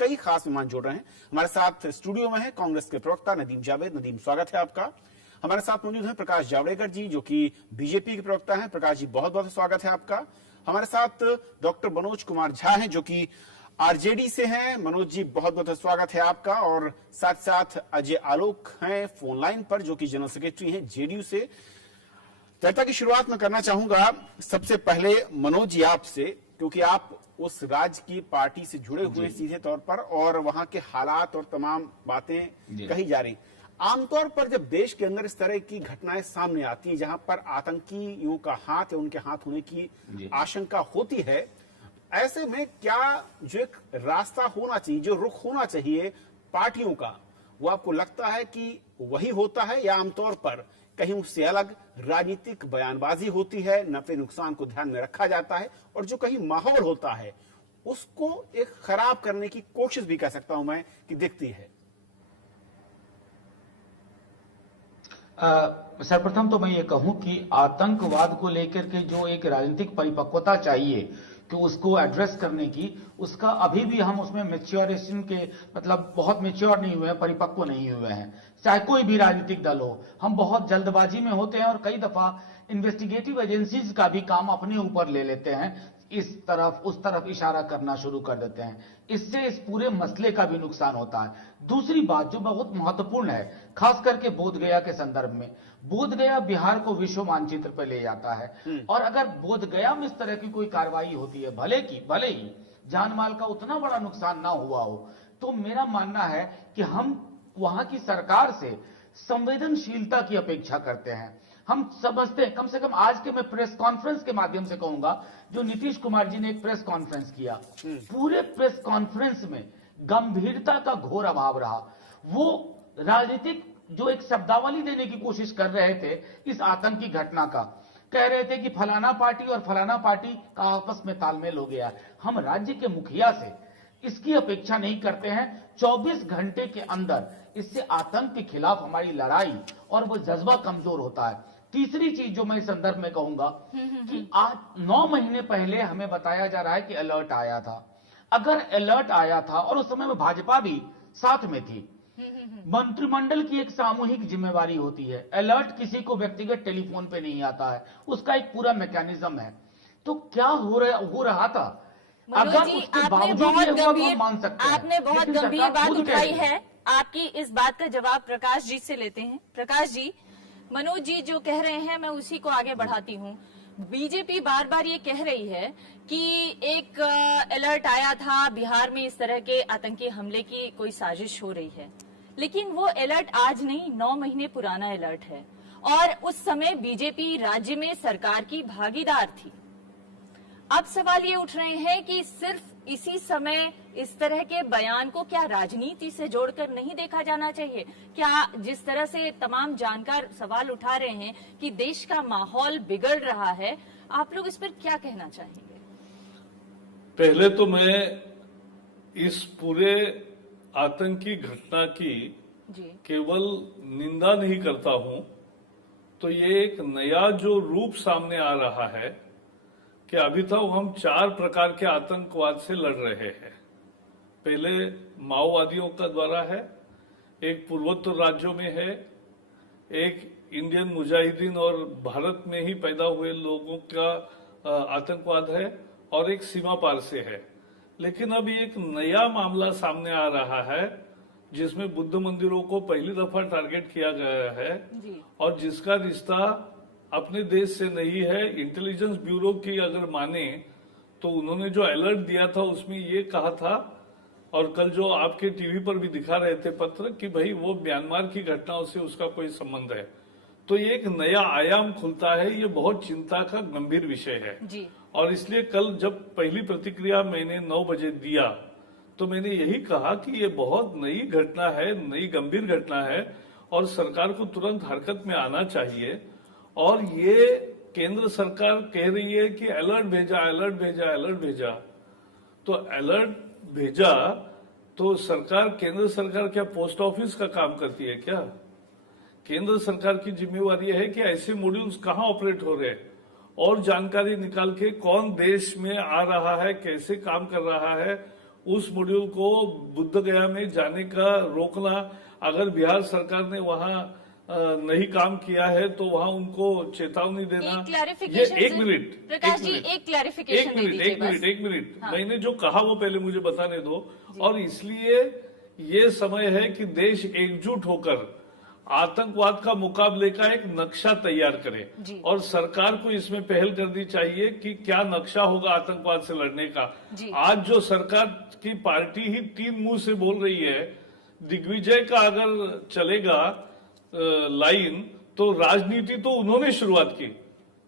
कई खास मेहमान जुड़ रहे हैं। हमारे साथ स्टूडियो में है कांग्रेस के प्रवक्ता नदीम जावेद। नदीम, स्वागत है आपका। हमारे साथ मौजूद हैं प्रकाश जावड़ेकर जी, जो कि बीजेपी के प्रवक्ता हैं। प्रकाश जी, बहुत बहुत स्वागत है आपका। हमारे साथ डॉक्टर मनोज कुमार झा हैं, जो कि आरजेडी से हैं। मनोज जी, बहुत बहुत स्वागत है आपका। और साथ साथ अजय आलोक हैं फोन लाइन पर, जो कि जनरल सेक्रेटरी हैं जेडीयू से। चर्चा की शुरुआत में करना चाहूंगा सबसे पहले मनोज जी आपसे, क्योंकि आप उस राज्य की पार्टी से जुड़े हुए सीधे तौर पर, और वहां के हालात और तमाम बातें कही जा रही। आमतौर पर जब देश के अंदर इस तरह की घटनाएं सामने आती हैं, जहां पर आतंकियों का हाथ या उनके हाथ होने की आशंका होती है, ऐसे में क्या जो एक रास्ता होना चाहिए, जो रुख होना चाहिए पार्टियों का, वो आपको लगता है कि वही होता है, या आमतौर पर कहीं उससे अलग राजनीतिक बयानबाजी होती है, नफे नुकसान को ध्यान में रखा जाता है, और जो कहीं माहौल होता है उसको एक खराब करने की कोशिश भी कह सकता हूं मैं कि दिखती है? सर्वप्रथम तो मैं ये कहूं कि आतंकवाद को लेकर के जो एक राजनीतिक परिपक्वता चाहिए कि उसको एड्रेस करने की, उसका अभी भी हम उसमें मैच्योरेशन के मतलब बहुत मैच्योर नहीं हुए हैं, परिपक्व नहीं हुए हैं। चाहे कोई भी राजनीतिक दल हो, हम बहुत जल्दबाजी में होते हैं और कई दफा इन्वेस्टिगेटिव एजेंसीज का भी काम अपने ऊपर ले लेते हैं, इस तरफ उस तरफ इशारा करना शुरू कर देते हैं। इससे इस पूरे मसले का भी नुकसान होता है। दूसरी बात जो बहुत महत्वपूर्ण है, खास करके बोधगया के संदर्भ में, बोधगया बिहार को विश्व मानचित्र पर ले जाता है, और अगर बोधगया में इस तरह की कोई कार्रवाई होती है, भले ही जान माल का उतना बड़ा नुकसान ना हुआ हो, तो मेरा मानना है कि हम वहां की सरकार से संवेदनशीलता की अपेक्षा करते हैं। हम समझते हैं, कम से कम आज के मैं प्रेस कॉन्फ्रेंस के माध्यम से कहूंगा, जो नीतीश कुमार जी ने एक प्रेस कॉन्फ्रेंस किया, पूरे प्रेस कॉन्फ्रेंस में गंभीरता का घोर अभाव रहा। वो राजनीतिक जो एक शब्दावली देने की कोशिश कर रहे थे इस आतंकी घटना का, कह रहे थे कि फलाना पार्टी और फलाना पार्टी का आपस में तालमेल हो गया। हम राज्य के मुखिया से इसकी अपेक्षा नहीं करते हैं। 24 घंटे के अंदर इससे आतंक के खिलाफ हमारी लड़ाई और वो जज्बा कमजोर होता है। तीसरी चीज जो मैं इस संदर्भ में कहूंगा कि आज 9 महीने पहले हमें बताया जा रहा है कि अलर्ट आया था। अगर अलर्ट आया था और उस समय में भाजपा भी साथ में थी, मंत्रिमंडल की एक सामूहिक जिम्मेवारी होती है। अलर्ट किसी को व्यक्तिगत टेलीफोन पे नहीं आता है, उसका एक पूरा मैकेनिज्म है। तो क्या हो रहा था, अगर उसके बावजूद मान सकते हैं। आपने बहुत गंभीर बात उठाई है। आपकी इस बात का जवाब प्रकाश जी से लेते हैं। प्रकाश जी, मनोज जी जो कह रहे हैं मैं उसी को आगे बढ़ाती हूँ। बीजेपी बार बार ये कह रही है कि एक अलर्ट आया था, बिहार में इस तरह के आतंकी हमले की कोई साजिश हो रही है, लेकिन वो अलर्ट आज नहीं, 9 महीने पुराना अलर्ट है, और उस समय बीजेपी राज्य में सरकार की भागीदार थी। अब सवाल ये उठ रहे हैं कि सिर्फ इसी समय इस तरह के बयान को क्या राजनीति से जोड़कर नहीं देखा जाना चाहिए? क्या जिस तरह से तमाम जानकार सवाल उठा रहे हैं कि देश का माहौल बिगड़ रहा है, आप लोग इस पर क्या कहना चाहेंगे? पहले तो मैं इस पूरे आतंकी घटना की केवल निंदा नहीं करता हूं, तो ये एक नया जो रूप सामने आ रहा है कि अभी तक हम 4 प्रकार के आतंकवाद से लड़ रहे हैं। पहले माओवादियों का द्वारा है, एक पूर्वोत्तर राज्यों में है, एक इंडियन मुजाहिदीन और भारत में ही पैदा हुए लोगों का आतंकवाद है, और एक सीमा पार से है। लेकिन अब एक नया मामला सामने आ रहा है जिसमें बुद्ध मंदिरों को पहली दफा टारगेट किया गया है, और जिसका रिश्ता अपने देश से नहीं है। इंटेलिजेंस ब्यूरो की अगर माने तो उन्होंने जो अलर्ट दिया था उसमें ये कहा था, और कल जो आपके टीवी पर भी दिखा रहे थे पत्र, कि भाई वो म्यांमार की घटनाओं से उसका कोई संबंध है। तो ये एक नया आयाम खुलता है, ये बहुत चिंता का गंभीर विषय है जी। और इसलिए कल जब पहली प्रतिक्रिया मैंने 9 बजे दिया तो मैंने यही कहा कि ये बहुत नई घटना है, नई गंभीर घटना है, और सरकार को तुरंत हरकत में आना चाहिए। और ये केंद्र सरकार कह रही है कि अलर्ट भेजा, अलर्ट भेजा, अलर्ट भेजा। तो अलर्ट भेजा तो सरकार, केंद्र सरकार क्या पोस्ट ऑफिस का काम करती है क्या? केंद्र सरकार की जिम्मेवारी है कि ऐसे मॉड्यूल्स कहां ऑपरेट हो रहे हैं, और जानकारी निकाल के कौन देश में आ रहा है, कैसे काम कर रहा है, उस मॉड्यूल को बुद्ध गया में जाने का रोकना, अगर बिहार सरकार ने वहां नहीं काम किया है तो वहां उनको चेतावनी देना। एक मिनट प्रकाश जी, एक क्लैरिफिकेशन एक मिनट हाँ। मैंने जो कहा वो पहले मुझे बताने दो। और इसलिए ये समय है कि देश एकजुट होकर आतंकवाद का मुकाबले का एक नक्शा तैयार करे और सरकार को इसमें पहल करनी चाहिए कि क्या नक्शा होगा आतंकवाद से लड़ने का। आज जो सरकार की पार्टी ही 3 मुंह से बोल रही है, दिग्विजय का अगर चलेगा लाइन तो राजनीति तो उन्होंने शुरुआत की।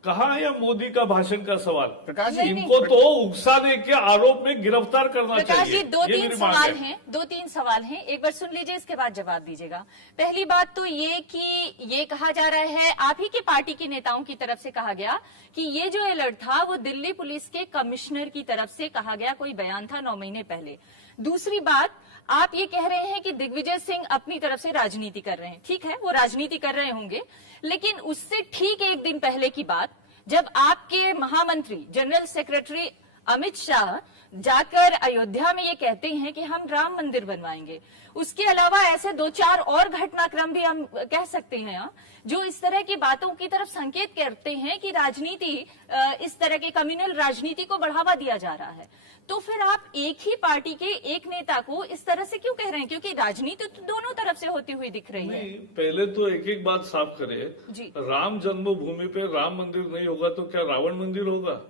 कहाँ है मोदी का भाषण का सवाल? प्रकाश जी, इनको तो उकसाने के आरोप में गिरफ्तार करना चाहिए। प्रकाश जी, 2-3 सवाल हैं, 2-3 सवाल हैं, एक बार सुन लीजिए, इसके बाद जवाब दीजिएगा। पहली बात तो ये कि ये कहा जा रहा है, आप ही की पार्टी के नेताओं की तरफ से कहा गया कि ये जो अलर्ट था वो दिल्ली पुलिस के कमिश्नर की तरफ से कहा गया कोई बयान था 9 महीने पहले। दूसरी बात, आप ये कह रहे हैं कि दिग्विजय सिंह अपनी तरफ से राजनीति कर रहे हैं। ठीक है, वो राजनीति कर रहे होंगे, लेकिन उससे ठीक 1 दिन पहले की बात, जब आपके महामंत्री जनरल सेक्रेटरी अमित शाह जाकर अयोध्या में ये कहते हैं कि हम राम मंदिर बनवाएंगे, उसके अलावा ऐसे 2-4 और घटनाक्रम भी हम कह सकते हैं जो इस तरह की बातों की तरफ संकेत करते हैं कि राजनीति, इस तरह के कम्युनल राजनीति को बढ़ावा दिया जा रहा है। तो फिर आप एक ही पार्टी के एक नेता को इस तरह से क्यों कह रहे हैं? क्योंकि राजनीति तो दोनों तरफ से होती हुई दिख रही है। पहले तो एक बात साफ करें, राम जन्मभूमि पे राम मंदिर नहीं होगा तो क्या रावण मंदिर होगा?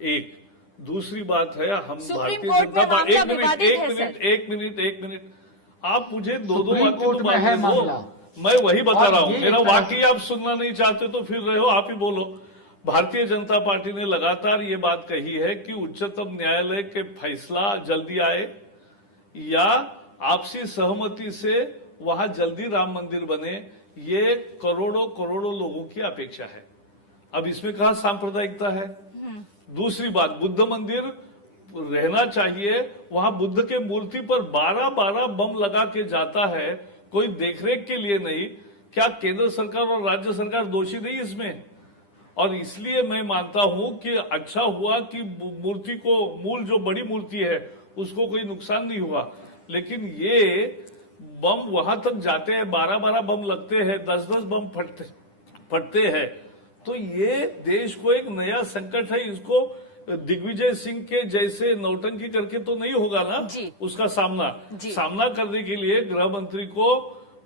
एक दूसरी बात है, हम भारतीय जनता पार्टी, एक मिनट आप मुझे 2-2 बातें तो बात दो, मैं वही बता रहा हूँ। मेरा वाकई आप सुनना नहीं चाहते तो फिर रहे हो, आप ही बोलो। भारतीय जनता पार्टी ने लगातार ये बात कही है कि उच्चतम न्यायालय के फैसला जल्दी आए या आपसी सहमति से वहां जल्दी राम मंदिर बने, ये करोड़ों लोगों की अपेक्षा है। अब इसमें कहां सांप्रदायिकता है? दूसरी बात, बुद्ध मंदिर रहना चाहिए, वहां बुद्ध के मूर्ति पर 12 बम लगा के जाता है, कोई देखरेख के लिए नहीं। क्या केंद्र सरकार और राज्य सरकार दोषी नहीं इसमें? और इसलिए मैं मानता हूं कि अच्छा हुआ कि मूर्ति को, मूल जो बड़ी मूर्ति है उसको कोई नुकसान नहीं हुआ, लेकिन ये बम वहां तक जाते हैं, 12 बम लगते हैं, 10 बम फटते हैं, तो ये देश को एक नया संकट है। इसको दिग्विजय सिंह के जैसे नौटंकी करके तो नहीं होगा ना उसका सामना करने के लिए गृह मंत्री को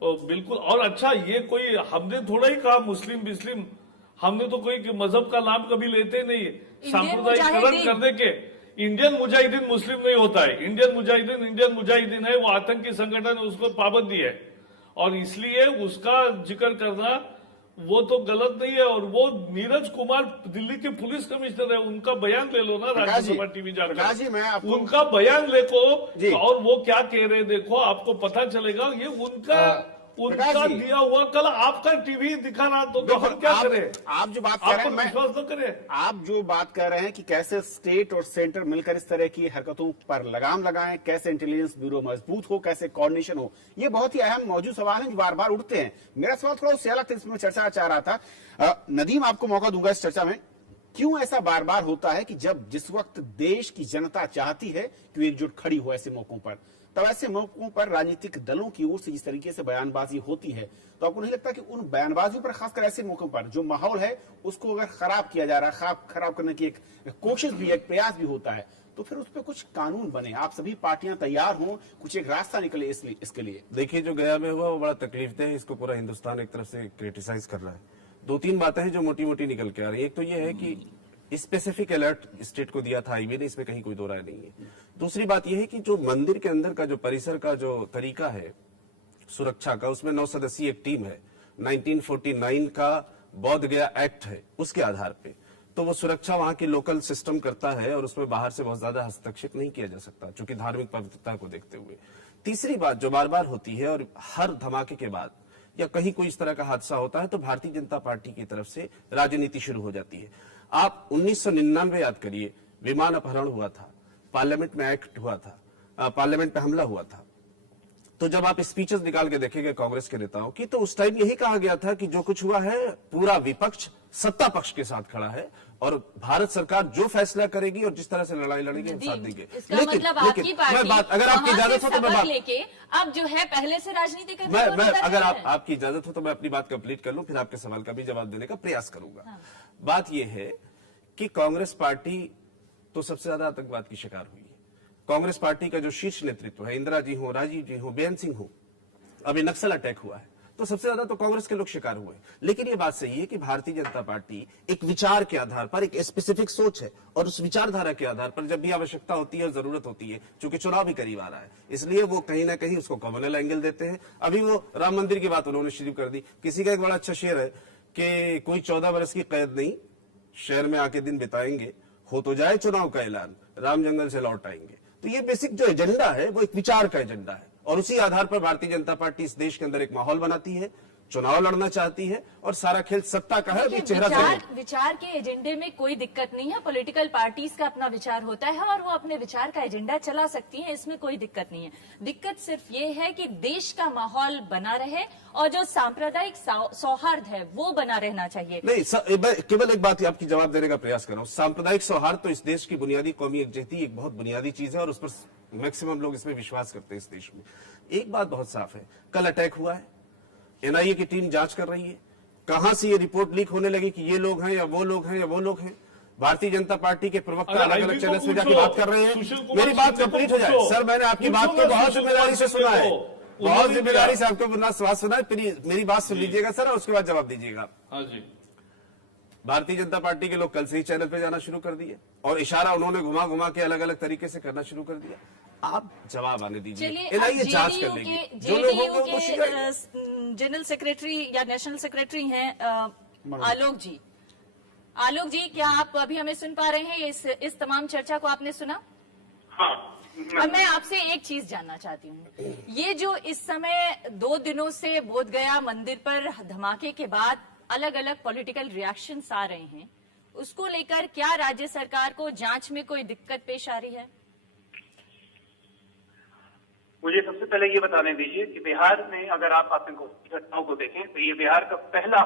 बिल्कुल। और अच्छा, ये कोई हमने थोड़ा ही कहा मुस्लिम, हमने तो कोई मजहब का नाम कभी लेते नहीं, सांप्रदायिकरण करने के। इंडियन मुजाहिदीन मुस्लिम नहीं होता है, इंडियन मुजाहिदीन है, वो आतंकी संगठन, उसको पाबंदी है, और इसलिए उसका जिक्र करना वो तो गलत नहीं है। और वो नीरज कुमार दिल्ली के पुलिस कमिश्नर है, उनका बयान ले लो ना राज्यसभा टीवी जाकर, उनका बयान लेको और वो क्या कह रहे देखो, आपको पता चलेगा। ये उनका दिया हुआ, कल आपका टीवी दिखा रहा तो हम क्या करें? आप जो बात कर रहे हैं, विश्वास तो करें। आप जो बात कर रहे हैं कि कैसे स्टेट और सेंटर मिलकर इस तरह की हरकतों पर लगाम लगाएं, कैसे इंटेलिजेंस ब्यूरो मजबूत हो, कैसे कोऑर्डिनेशन हो, ये बहुत ही अहम मौजूद सवाल है जो बार बार उठते हैं। मेरा सवाल थोड़ा उससे अलग था, इसमें चर्चा चाह रहा था। नदीम, आपको मौका दूंगा इस चर्चा में। क्यों ऐसा बार बार होता है कि जिस वक्त देश की जनता चाहती है कि वो एकजुट खड़ी हो ऐसे मौकों पर, तब ऐसे मौकों पर राजनीतिक दलों की ओर से जिस तरीके से बयानबाजी होती है, तो आपको नहीं लगता कि उन बयानबाजियों पर, खासकर ऐसे मौकों पर जो माहौल है उसको अगर खराब किया जा रहा है, खराब करने की एक कोशिश भी, एक प्रयास भी होता है, तो फिर उस पर कुछ कानून बने, आप सभी पार्टियां तैयार हों, कुछ एक रास्ता निकले इसके लिए? देखिए, जो गया में हुआ वो बड़ा तकलीफदेह है, इसको पूरा हिंदुस्तान एक तरफ से क्रिटिसाइज कर रहा है। 2-3 बातें हैं जो मोटी मोटी निकल के आ रही है। एक तो ये है कि स्पेसिफिक अलर्ट स्टेट को दिया था हाईवे ने, इसमें कहीं कोई दो राय नहीं है। दूसरी बात यह है कि जो मंदिर के अंदर का जो परिसर का जो तरीका है सुरक्षा का, उसमें 9 सदस्यीय एक टीम है, 1949 का बोध गया एक्ट है, उसके आधार पे तो वो सुरक्षा वहां की लोकल सिस्टम करता है और उसमें बाहर से बहुत ज्यादा हस्तक्षेप नहीं किया जा सकता, चूंकि धार्मिक पवित्रता को देखते हुए। तीसरी बात जो बार बार होती है, और हर धमाके के बाद या कहीं कोई इस तरह का हादसा होता है तो भारतीय जनता पार्टी की तरफ से राजनीति शुरू हो जाती है। आप 1999 याद करिए, विमान अपहरण हुआ था, पार्लियामेंट में एक्ट हुआ था, पार्लियामेंट पे हमला हुआ था, तो जब आप स्पीचेस निकाल के देखेंगे कांग्रेस के नेताओं की, तो उस टाइम यही कहा गया था कि जो कुछ हुआ है पूरा विपक्ष सत्ता पक्ष के साथ खड़ा है और भारत सरकार जो फैसला करेगी और जिस तरह से लड़ाई लड़ेगी हम साथ देंगे। इसका मतलब आपकी पार्टी अगर आपकी इजाजत हो तो मैं बात लेके अब जो है पहले से राजनीति करने मैं अगर आपकी इजाजत हो तो मैं अपनी बात कंप्लीट कर लूं, फिर आपके सवाल का भी जवाब देने का प्रयास करूंगा। हाँ। बात यह है कि कांग्रेस पार्टी तो सबसे ज्यादा आतंकवाद की शिकार हुई है। कांग्रेस पार्टी का जो शीर्ष नेतृत्व है, इंदिरा जी हो, राजीव जी हो, बेन सिंह हो, अभी नक्सल अटैक हुआ है तो सबसे ज्यादा तो कांग्रेस के लोग शिकार हुए। लेकिन यह बात सही है कि भारतीय जनता पार्टी एक विचार के आधार पर, एक स्पेसिफिक सोच है और उस विचारधारा के आधार पर जब भी आवश्यकता होती है और जरूरत होती है, चूंकि चुनाव भी करीब आ रहा है, इसलिए वो कहीं ना कहीं उसको कम्युनल एंगल देते हैं। अभी वो राम मंदिर की बात उन्होंने शुरू कर दी। किसी का एक बड़ा अच्छा शेर है कि कोई 14 वर्ष की कैद नहीं, शहर में आके दिन बिताएंगे, हो तो जाए चुनाव का ऐलान, राम जंगल से लौट आएंगे। तो ये बेसिक जो एजेंडा है वो एक विचार का एजेंडा है और उसी आधार पर भारतीय जनता पार्टी इस देश के अंदर एक माहौल बनाती है, चुनाव लड़ना चाहती है और सारा खेल सत्ता का है। विचार के एजेंडे में कोई दिक्कत नहीं है। पॉलिटिकल पार्टीज का अपना विचार होता है और वो अपने विचार का एजेंडा चला सकती हैं, इसमें कोई दिक्कत नहीं है। दिक्कत सिर्फ ये है कि देश का माहौल बना रहे और जो सांप्रदायिक सौहार्द है वो बना रहना चाहिए। नहीं, केवल एक बात आपकी जवाब देने का प्रयास कर रहा हूं। सांप्रदायिक सौहार्द तो इस देश की बुनियादी कौमी यकजहती एक बहुत बुनियादी चीज है और उस पर मैक्सिमम लोग इसमें विश्वास करते हैं इस देश में। एक बात बहुत साफ है, कल अटैक हुआ है, एनआईए की टीम जांच कर रही है। कहां से ये रिपोर्ट लीक होने लगी कि ये लोग हैं या वो लोग हैं या वो लोग हैं, भारतीय जनता पार्टी के प्रवक्ता अलग अलग चैनल्स में जाकर बात कर रहे हैं। मेरी बात कंप्लीट हो जाए सर, मैंने आपकी बात को बहुत जिम्मेदारी से सुना है, बहुत जिम्मेदारी से आपको स्वाद सुना है। मेरी बात सुन लीजिएगा सर और उसके बाद जवाब दीजिएगा। हाँ जी। भारतीय जनता पार्टी के लोग कल से ही चैनल पे जाना शुरू कर दिए और इशारा उन्होंने घुमा घुमा के अलग अलग तरीके से करना शुरू कर दिया। आप जवाब आने दीजिए, एनआईए जांच कर लेगी। जो लोग होंगे वो जनरल सेक्रेटरी या नेशनल सेक्रेटरी हैं आलोक जी। आलोक जी, क्या आप अभी हमें सुन पा रहे हैं? इस तमाम चर्चा को आपने सुना? हाँ। अब मैं आपसे एक चीज जानना चाहती हूँ, ये जो इस समय 2 दिनों से बोधगया मंदिर पर धमाके के बाद अलग अलग पॉलिटिकल रिएक्शंस आ रहे हैं, उसको लेकर क्या राज्य सरकार को जांच में कोई दिक्कत पेश आ रही है? मुझे सबसे पहले ये बताने दीजिए कि बिहार में अगर आप आतंकवादी घटनाओं को देखें तो ये बिहार का पहला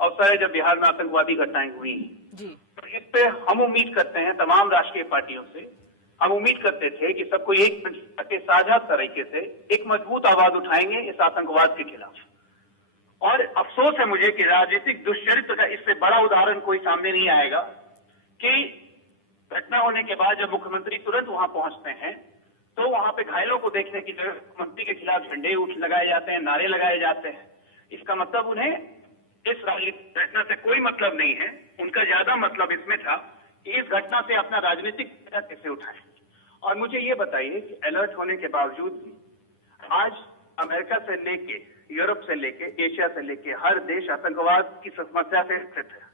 अवसर है जब बिहार में आतंकवादी घटनाएं हुई जी। तो इस पे हम उम्मीद करते हैं तमाम राष्ट्रीय पार्टियों से, हम उम्मीद करते थे कि सबको एक के साझा तरीके से एक मजबूत आवाज उठाएंगे इस आतंकवाद के खिलाफ। और अफसोस है मुझे कि राजनीतिक दुष्चरित्र का इससे बड़ा उदाहरण कोई सामने नहीं आएगा कि घटना होने के बाद जब मुख्यमंत्री तुरंत वहां पहुंचते हैं तो वहां पे घायलों को देखने की जगह मुख्यमंत्री के खिलाफ झंडे लगाए जाते हैं, नारे लगाए जाते हैं। इसका मतलब उन्हें इस राजनीतिक घटना से कोई मतलब नहीं है। उनका ज्यादा मतलब इसमें था कि इस घटना से अपना राजनीतिक फायदा कैसे उठाएं। और मुझे ये बताइए कि अलर्ट होने के बावजूद भी आज अमेरिका से लेके, यूरोप से लेके, एशिया से लेके हर देश आतंकवाद की समस्या से स्थित है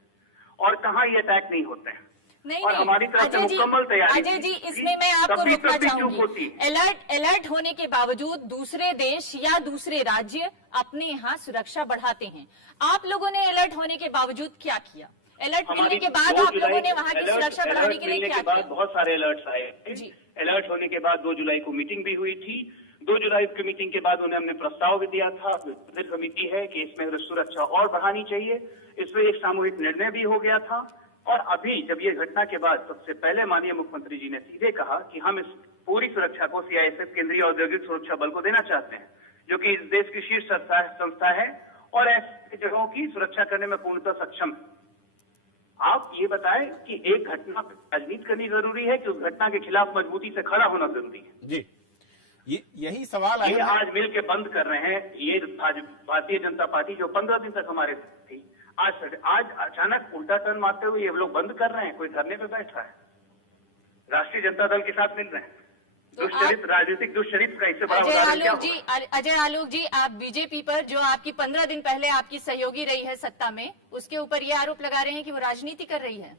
और कहाँ ये अटैक नहीं होते हैं। नहीं, और हमारी तरफ से मुकम्मल तैयारी। अजय जी, इसमें मैं आपको रोकना चाहूंगी। अलर्ट होने के बावजूद दूसरे देश या दूसरे राज्य अपने यहाँ सुरक्षा बढ़ाते हैं। आप लोगों ने अलर्ट होने के बावजूद क्या किया? अलर्ट मिलने के बाद आप लोगों ने वहाँ की सुरक्षा बढ़ाने के लिए क्या किया? बहुत सारे अलर्ट्स आए जी। अलर्ट होने के बाद 2 जुलाई को मीटिंग भी हुई थी। 2 जुलाई की मीटिंग के बाद उन्हें हमने प्रस्ताव भी दिया था, समिति है कि इसमें सुरक्षा और बढ़ानी चाहिए। इसमें एक सामूहिक निर्णय भी हो गया था। और अभी जब ये घटना के बाद सबसे पहले माननीय मुख्यमंत्री जी ने सीधे कहा कि हम इस पूरी सुरक्षा को सीआईएसएफ, केंद्रीय औद्योगिक सुरक्षा बल को देना चाहते हैं, जो कि इस देश की शीर्ष संस्था है और ऐसी जगहों की सुरक्षा करने में पूर्णतः सक्षम है। आप ये बताएं कि एक घटना पर राजनीति करनी जरूरी है कि उस घटना के खिलाफ मजबूती से खड़ा होना जरूरी है? जी, यही सवाल ये आज मिल के बंद कर रहे हैं। ये आज भारतीय जनता पार्टी जो 15 दिन तक हमारे थी, आज अचानक उल्टा टर्न मारते हुए ये लोग बंद कर रहे हैं। कोई धरने पे बैठा है, राष्ट्रीय जनता दल के साथ मिल रहे हैं। दुष्चरित्र, राजनीतिक दुष्चरित्र का इससे बड़ा उदाहरण क्या होगा? अजय आलोक जी, आप बीजेपी पर, जो आपकी 15 दिन पहले आपकी सहयोगी रही है सत्ता में, उसके ऊपर ये आरोप लगा रहे हैं कि वो राजनीति कर रही है।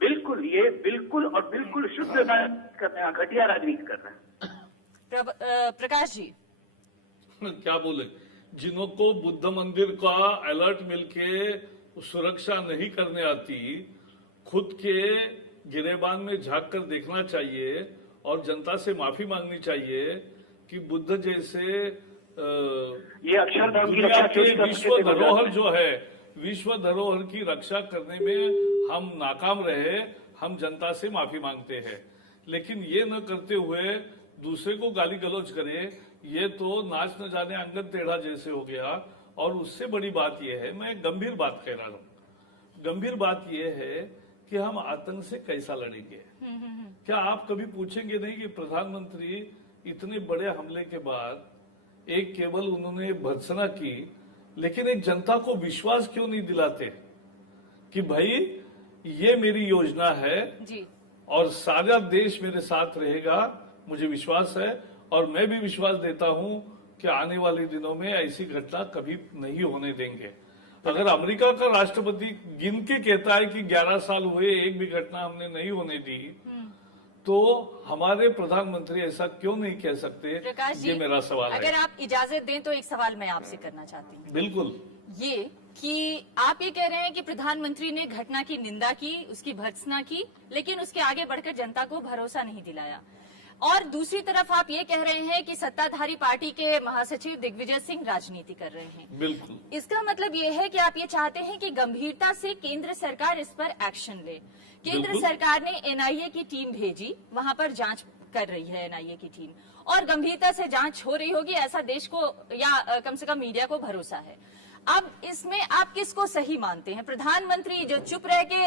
बिल्कुल, ये बिल्कुल और बिल्कुल शुद्ध राजनीति कर रहे हैं, घटिया राजनीति कर रहे हैं। प्रकाश जी क्या बोले, जिनको बुद्ध मंदिर का अलर्ट मिलके सुरक्षा नहीं करने आती, खुद के गिरेबान में झांक कर देखना चाहिए और जनता से माफी मांगनी चाहिए कि बुद्ध जैसे ये अक्षरधाम की दुनिया के विश्व धरोहर जो है, विश्व धरोहर की रक्षा करने में हम नाकाम रहे, हम जनता से माफी मांगते हैं। लेकिन ये न करते हुए दूसरे को गाली गलौज करे, ये तो नाच न जाने अंगद टेढ़ा जैसे हो गया। और उससे बड़ी बात यह है, मैं गंभीर बात कह रहा हूँ, गंभीर बात यह है कि हम आतंक से कैसा लड़ेंगे। क्या आप कभी पूछेंगे नहीं कि प्रधानमंत्री इतने बड़े हमले के बाद एक केवल उन्होंने भर्त्सना की, लेकिन एक जनता को विश्वास क्यों नहीं दिलाते कि भाई ये मेरी योजना है जी। और सारा देश मेरे साथ रहेगा, मुझे विश्वास है। और मैं भी विश्वास देता हूं कि आने वाले दिनों में ऐसी घटना कभी नहीं होने देंगे। अगर अमेरिका का राष्ट्रपति गिन के कहता है कि 11 साल हुए, एक भी घटना हमने नहीं होने दी, तो हमारे प्रधानमंत्री ऐसा क्यों नहीं कह सकते? प्रकाश जी, ये मेरा सवाल है। अगर आप इजाजत दें तो एक सवाल मैं आपसे करना चाहती हूँ। बिल्कुल। ये कि आप ये कह रहे हैं कि प्रधानमंत्री ने घटना की निंदा की, उसकी भर्त्सना की, लेकिन उसके आगे बढ़कर जनता को भरोसा नहीं दिलाया। और दूसरी तरफ आप ये कह रहे हैं कि सत्ताधारी पार्टी के महासचिव दिग्विजय सिंह राजनीति कर रहे हैं। बिल्कुल। इसका मतलब ये है कि आप ये चाहते हैं कि गंभीरता से केंद्र सरकार इस पर एक्शन ले। केंद्र सरकार ने एनआईए की टीम भेजी, वहां पर जांच कर रही है एनआईए की टीम, और गंभीरता से जांच हो रही होगी, ऐसा देश को या कम से कम मीडिया को भरोसा है। अब इसमें आप किसको सही मानते हैं? प्रधानमंत्री जो चुप रह के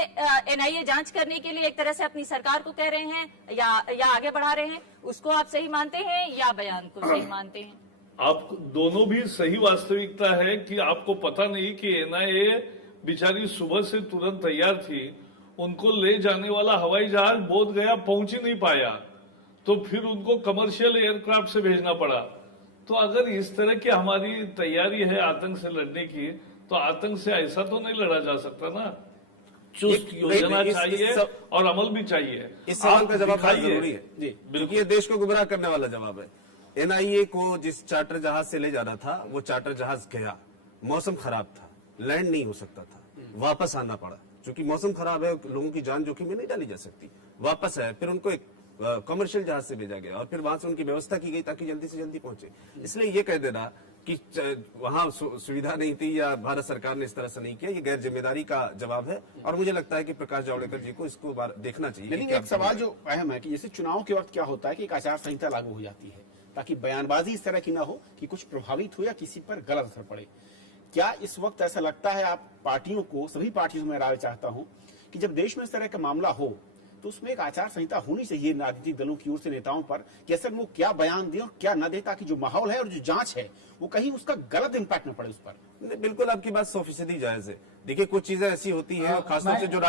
एनआईए जांच करने के लिए एक तरह से अपनी सरकार को कह रहे हैं या आगे बढ़ा रहे हैं, उसको आप सही मानते हैं या बयान को सही मानते हैं? आप दोनों भी सही वास्तविकता है कि आपको पता नहीं कि एनआईए बेचारी सुबह से तुरंत तैयार थी, उनको ले जाने वाला हवाई जहाज बोध गया पहुंच ही नहीं पाया, तो फिर उनको कमर्शियल एयरक्राफ्ट से भेजना पड़ा। तो अगर इस तरह की हमारी तैयारी है आतंक से लड़ने की, तो आतंक से ऐसा तो नहीं लड़ा जा सकता ना। चुस्त योजना चाहिए और अमल भी चाहिए। इस सवाल का जवाब जरूरी है जी, क्योंकि ये देश को गुमराह करने वाला जवाब है। एनआईए को जिस चार्टर जहाज से ले जाना था, वो चार्टर जहाज गया, मौसम खराब था, लैंड नहीं हो सकता था, वापस आना पड़ा। चूंकि मौसम खराब है, लोगों की जान जोखिम में नहीं डाली जा सकती, वापस आए, फिर उनको एक कमर्शियल जहाज से भेजा गया और फिर वहां से उनकी व्यवस्था की गई ताकि जल्दी से जल्दी पहुंचे। इसलिए ये कह देना कि वहां सुविधा नहीं थी या भारत सरकार ने इस तरह से नहीं किया, ये गैर जिम्मेदारी का जवाब है। और मुझे लगता है कि प्रकाश जावड़ेकर जी को इसको देखना चाहिए। लेकिन एक सवाल जो अहम है कि जैसे चुनाव के वक्त क्या होता है कि एक आचार संहिता लागू हो जाती है ताकि बयानबाजी इस तरह की ना हो कि कुछ प्रभावित हो या किसी पर गलत असर पड़े। क्या इस वक्त ऐसा लगता है आप पार्टियों को, सभी पार्टियों में राय चाहता हूं कि जब देश में इस तरह का मामला हो तो उसमें एक आचार संहिता होनी चाहिए राजनीतिक दलों की ओर से, नेताओं पर, कि असल वो क्या बयान दें और क्या न दें, ताकि जो माहौल है और जो जांच है वो कहीं उसका गलत इंपैक्ट न पड़े उस पर। बिल्कुल आपकी बात 100% जायज है। देखिए कुछ चीजें ऐसी होती हैं, खासतौर से जो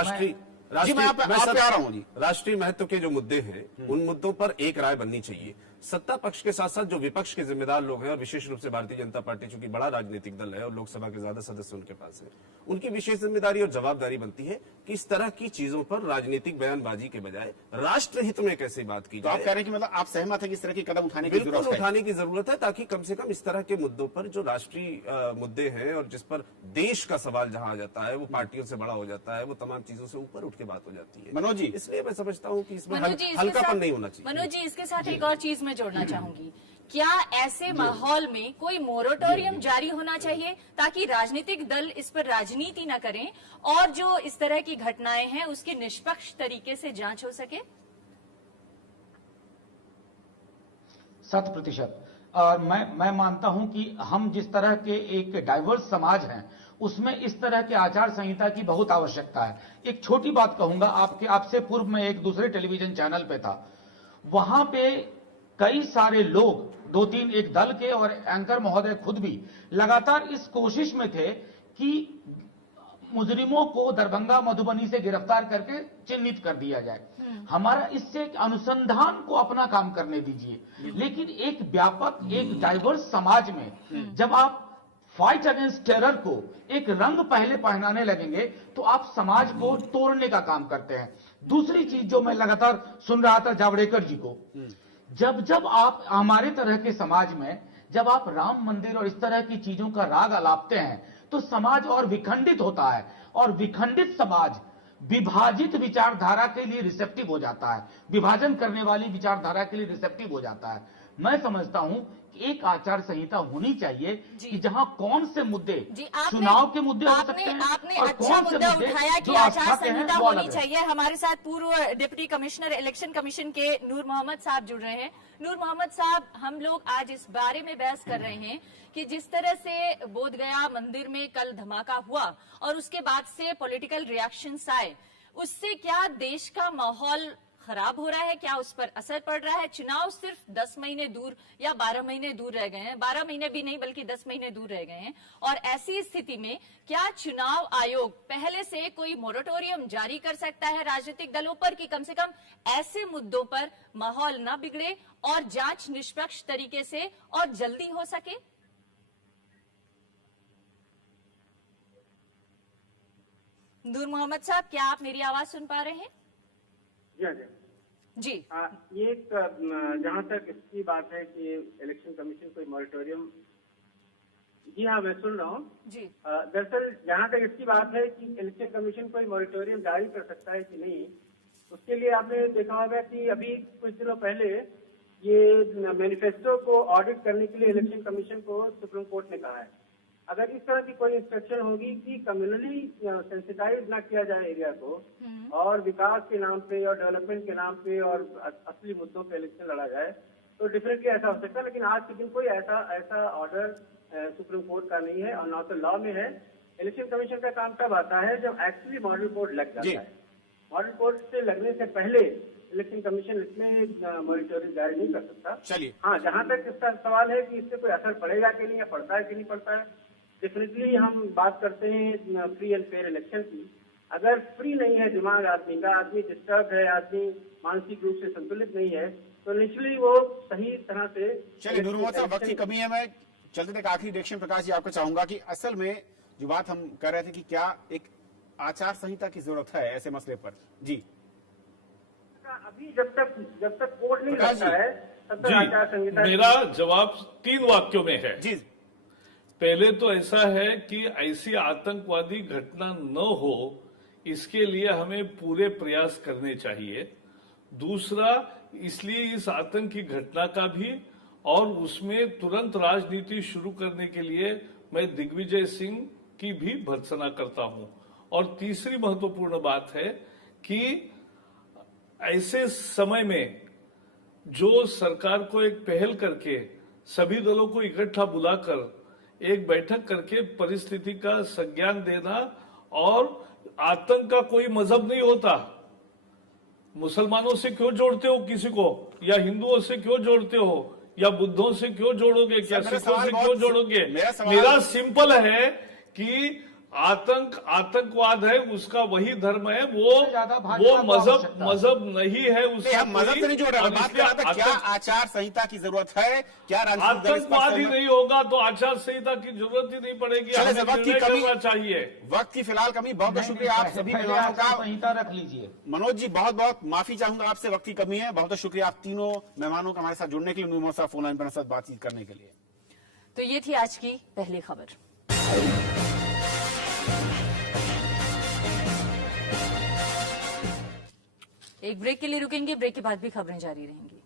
राष्ट्रीय महत्व के जो मुद्दे हैं, उन मुद्दों पर एक राय बननी चाहिए। सत्ता पक्ष के साथ साथ जो विपक्ष के जिम्मेदार लोग हैं, और विशेष रूप से भारतीय जनता पार्टी चूंकि बड़ा राजनीतिक दल है और लोकसभा के ज्यादा सदस्य उनके पास है, उनकी विशेष जिम्मेदारी और जवाबदारी बनती है कि इस तरह की चीजों पर राजनीतिक बयानबाजी के बजाय राष्ट्र हित में कैसे बात की जाए। आप कह रहे हैं कि मतलब आप सहमत हैं कि इस तरह के कदम उठाने की जरूरत है? उठाने की जरूरत है, ताकि कम से कम इस तरह के मुद्दों पर जो राष्ट्रीय मुद्दे हैं और जिस पर देश का सवाल जहां आ जाता है, वो पार्टियों से बड़ा हो जाता है, वो तमाम चीजों से ऊपर उठ के बात हो जाती है। मनोज जी, इसलिए मैं समझता हूँ कि इसमें हल्कापन नहीं होना चाहिए। मनोज जी, इसके साथ एक और चीज मैं जोड़ना चाहूंगी। क्या ऐसे माहौल में कोई मोरेटोरियम जारी होना चाहिए ताकि राजनीतिक दल इस पर राजनीति न करें और जो इस तरह की घटनाएं हैं उसकी निष्पक्ष तरीके से जांच हो सके? 100%। और मैं मानता हूं कि हम जिस तरह के एक डाइवर्स समाज हैं, उसमें इस तरह के आचार संहिता की बहुत आवश्यकता है। एक छोटी बात कहूंगा, आपसे पूर्व में एक दूसरे टेलीविजन चैनल पे था, वहां पे कई सारे लोग, 2-3 एक दल के और एंकर महोदय खुद भी लगातार इस कोशिश में थे कि मुजरिमों को दरभंगा मधुबनी से गिरफ्तार करके चिन्हित कर दिया जाए। हमारा इससे अनुसंधान को अपना काम करने दीजिए। लेकिन एक व्यापक, एक डाइवर्स समाज में जब आप फाइट अगेंस्ट टेरर को एक रंग पहले पहनाने लगेंगे तो आप समाज को तोड़ने का काम करते हैं। दूसरी चीज जो मैं लगातार सुन रहा था जावड़ेकर जी को, जब आप हमारे तरह के समाज में जब आप राम मंदिर और इस तरह की चीजों का राग अलापते हैं तो समाज और विखंडित होता है, और विखंडित समाज विभाजित विचारधारा के लिए रिसेप्टिव हो जाता है, विभाजन करने वाली विचारधारा के लिए रिसेप्टिव हो जाता है। मैं समझता हूं कि एक आचार संहिता होनी चाहिए कि जहां कौन से मुद्दे चुनाव के मुद्दे हो सकते हैं आपने और अच्छा कौन से मुद्दा मुद्दे उठाया कि जो आचार आस्था के हैं संहिता वो अलग होनी है। चाहिए। हमारे साथ पूर्व डिप्टी कमिश्नर इलेक्शन कमीशन के नूर मोहम्मद साहब जुड़ रहे हैं। नूर मोहम्मद साहब, हम लोग आज इस बारे में बहस कर रहे हैं कि जिस तरह से बोधगया मंदिर में कल धमाका हुआ और उसके बाद से पॉलिटिकल रिएक्शंस आए, उससे क्या देश का माहौल खराब हो रहा है, क्या उस पर असर पड़ रहा है? चुनाव सिर्फ 10 महीने दूर या 12 महीने दूर रह गए हैं, 12 महीने भी नहीं बल्कि 10 महीने दूर रह गए हैं, और ऐसी स्थिति में क्या चुनाव आयोग पहले से कोई मोरेटोरियम जारी कर सकता है राजनीतिक दलों पर कि कम से कम ऐसे मुद्दों पर माहौल न बिगड़े और जांच निष्पक्ष तरीके से और जल्दी हो सके? नूर मोहम्मद साहब, क्या आप मेरी आवाज सुन पा रहे हैं? जी। ये एक जहां तक इसकी बात है कि इलेक्शन कमीशन कोई मॉरिटोरियम, जी हाँ मैं सुन रहा हूँ जी। दरअसल जहां तक इसकी बात है कि इलेक्शन कमीशन कोई मॉरिटोरियम जारी कर सकता है कि नहीं, उसके लिए आपने देखा होगा कि अभी कुछ दिनों पहले ये मैनिफेस्टो को ऑडिट करने के लिए इलेक्शन कमीशन को सुप्रीम कोर्ट ने कहा है। अगर इस तरह की कोई इंस्ट्रक्शन होगी कि कम्युनली सेंसिटाइज ना किया जाए एरिया को और विकास के नाम पे और डेवलपमेंट के नाम पे और असली मुद्दों पे इलेक्शन लड़ा जाए, तो डेफिनेटली ऐसा हो सकता है। लेकिन आज के दिन कोई ऐसा ऑर्डर सुप्रीम कोर्ट का नहीं है और ना तो लॉ में है। इलेक्शन कमीशन का काम तब आता है जब एक्चुअली मॉडल कोड लग जाता है। मॉडल कोड से लगने से पहले इलेक्शन कमीशन इसमें मॉनिटरिंग जारी नहीं कर सकता। चलिए, हाँ, जहाँ तक इसका सवाल है कि इससे कोई असर पड़ेगा कि नहीं या पड़ता है कि नहीं पड़ता है, डेफिनेटली हम बात करते हैं फ्री एंड फेयर इलेक्शन की। अगर फ्री नहीं है दिमाग आदमी का, आदमी डिस्टर्ब है, आदमी मानसिक रूप से संतुलित नहीं है, तो निश्चय वो सही तरह से। चलिए नूर मोहम्मद साहब, वक्त की कमी है, मैं चलते तक आखिरी रिएक्शन प्रकाश जी आपको चाहूंगा कि असल में जो बात हम कर रहे थे कि क्या एक आचार संहिता की जरूरत है ऐसे मसले पर। जी, अभी जब तक कोर्ट नहीं प्रकाश लगता जी। है तब तक आचार संहिता। मेरा जवाब 3 वाक्यों में है। जी, पहले तो ऐसा है कि ऐसी आतंकवादी घटना न हो, इसके लिए हमें पूरे प्रयास करने चाहिए। दूसरा, इसलिए इस आतंकी घटना का भी और उसमें तुरंत राजनीति शुरू करने के लिए मैं दिग्विजय सिंह की भी भर्त्सना करता हूं। और तीसरी महत्वपूर्ण बात है कि ऐसे समय में जो सरकार को एक पहल करके सभी दलों को इकट्ठा बुलाकर एक बैठक करके परिस्थिति का संज्ञान देना, और आतंक का कोई मजहब नहीं होता। मुसलमानों से क्यों जोड़ते हो किसी को, या हिंदुओं से क्यों जोड़ते हो, या बुद्धों से क्यों जोड़ोगे, क्या सिखों से क्यों जोड़ोगे? मेरा सिंपल है कि आतंकवाद है, उसका वही धर्म है, वो मजहब नहीं है उसका। हम मजहब से नहीं जोड़ रहे, बात कर रहा था क्या आचार संहिता की जरूरत है, क्या आतंकवाद ही नहीं होगा तो आचार संहिता की जरूरत ही नहीं पड़ेगी। हमें निर्णय करना चाहिए। वक्त की फिलहाल कमी। बहुत बहुत शुक्रिया आप सभी मेहमानों का। संहिता रख लीजिए। मनोज जी, बहुत बहुत माफी चाहूंगा आपसे, वक्त की कमी है। बहुत बहुत शुक्रिया आप तीनों मेहमानों का हमारे साथ जुड़ने के लिए, नूर मोहम्मद फोन लाइन पर साथ बातचीत करने के लिए। तो ये थी आज की पहली खबर। एक ब्रेक के लिए रुकेंगे, ब्रेक के बाद भी खबरें जारी रहेंगी।